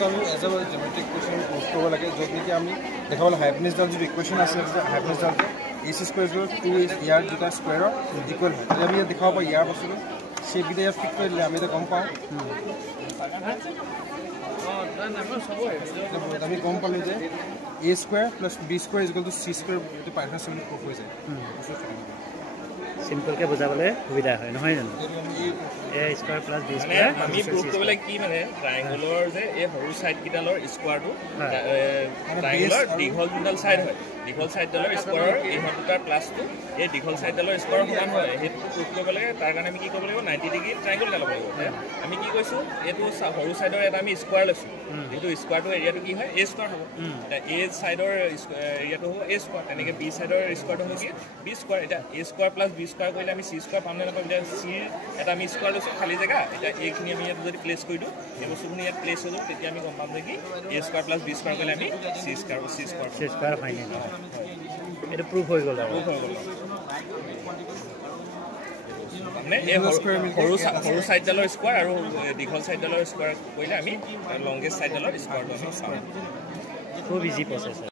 আমি as a জেমেট্ৰিক question prove কৰিব লাগে য'ত নেকি আমি দেখাবলৈ হাইপনেছডাল যিটো ইকুৱেশ্যন আছে হাইপনেছডাল এচ স্কুৱেৰ ইকুৱেল টু ইয়াৰ দুটা স্কুৱেৰৰ ইকুৱেল হয় তেতিয়া আমি ইয়াত দেখাব পাৰোঁ ইয়াৰ বস্তুটো শ্বেপকেইটা ইয়াত ফিট কৰি দিলে আমি এতিয়া গম পাওঁ আমি গম পালোঁ যে a square plus b square equal to c square এইটো পাইথাগোৰাছ থিওৰেম প্ৰুভ হৈ যায় সিম্পলকে বুজাবলৈ সুবিধা হয় নহয় জানো a square plus b square আমি প্ৰুভ কৰিবলৈ কি মানে ট্ৰায়াঙ্গলৰ যে এই সৰু সাইড কিডালৰ স্কয়াৰটো ট্ৰায়াঙ্গলৰ দীঘল দুডাল সাইড হয় দীঘল সাইডডালৰ স্কয়াৰৰ এই দুটাৰ প্লাসটো এই দীঘল সাইডডালৰ স্কয়াৰৰ সমান হয় হেতু প্ৰুভ কৰিব লাগে তাৰ কাৰণে আমি কি কৰিব লাগিব 90 ডিগ্ৰী ট্ৰায়াঙ্গল ডাল লাগিব আমি কি কৈছো এটো সৰু সাইডৰ এটা আমি স্কয়াৰ লৈছো এটো স্কয়াৰটো এৰিয়াটো কি হয় এ স্কয়াৰ হ'ব এটা এ সাইডৰ এৰিয়াটো হ'ব এ স্কয়াৰ তেনেকে বি সাইডৰ স্কয়াৰটো হ'ব কি বি স্কয়াৰ এটা এ স্কয়াৰ প্লাস বি স্কয়াৰ কৰিলে আমি সি স্কয়াৰ পাম নে নাপাম এটা সি এটা আমি স্কয়াৰ লৈছো খালি জায়গা এটা এইখিনি আমি ইয়াত যদি প্লেস কৰি দিওঁ এই বস্তুখিনি ইয়াত প্লেস হৈ যাব তেতিয়া আমি গম পাম যে কি এ স্কয়াৰ প্লাস বি স্কয়াৰ কৰিলে আমি সি স্কয়াৰ ফাইনেল এটা প্ৰুফ হৈ গ'ল আৰু মানে এই সৰু সাইডডালৰ স্কয়াৰ আৰু দীঘল সাইডডালৰ স্কয়াৰ কৰিলে আমি লংগেষ্ট সাইডডালৰ স্কয়াৰটো আমি পাম খুব ইজি প্ৰচেছ